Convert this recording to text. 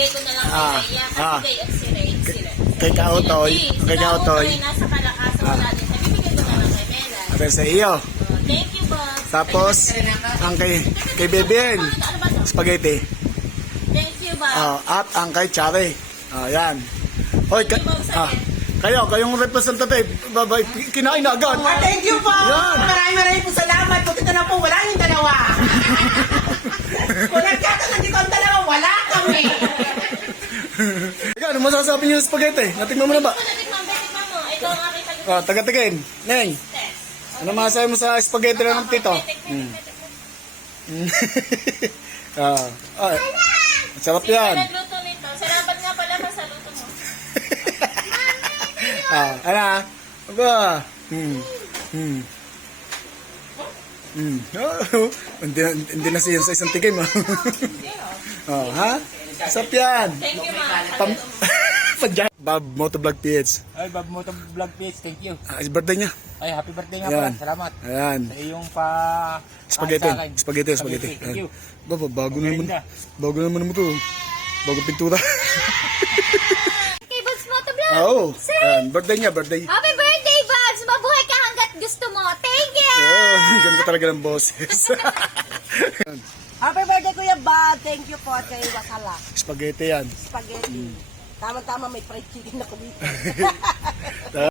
Ibigay ko na lang kay Rhea kasi day off si Ray. Kay Kautoy. Kay Kautoy. Nasa kalakasan wala din. Ibigay ko na lang kay Mela. Okay, sa iyo. Thank you, boss. Tapos, ang kay Beben. Spaghetti. Thank you, boss. At ang kay Chare. Yan. Hoy, kayong representative, babay, kinain na agad. Thank you po! Yan. Maraming po salamat. Kung ito na po, wala yung dalawa. Kung nagkakaroon dito ang dalawa, wala kami. Ano masasabi niyo sa spaghetti? Natikman mo na ba? Tikman mo. Ito ang aking pag- Taga-tigin. Neng, ano masasabi mo sa spaghetti na ng tito? Sarap yan. Nagluto nito. Salamat nga pala sa luto mo. Ano? Aba. Hindi na siya sa isang tigim. Ha? Sarap yan. Thank you, ma. Bob Motovlog PH. Ay, Bob Motovlog PH, thank you. Is birthday niya. Ay, happy birthday nga Ayan. pala. Salamat. Ayan. Sa iyong pa... Spaghetti. Thank you. Baba, bago naman mo to. Bago pintura. Kay Bugs Motovlog. Oo. Ayan, birthday niya, birthday. Happy birthday, Bugs! Mabuhay ka hanggat gusto mo. Thank you! Ganda talaga ng boses. Happy birthday, Kuya Bob. Thank you po kay Wasala. Spaghetti yan. Spaghetti. Tama-tama, may fried chicken na ko dito.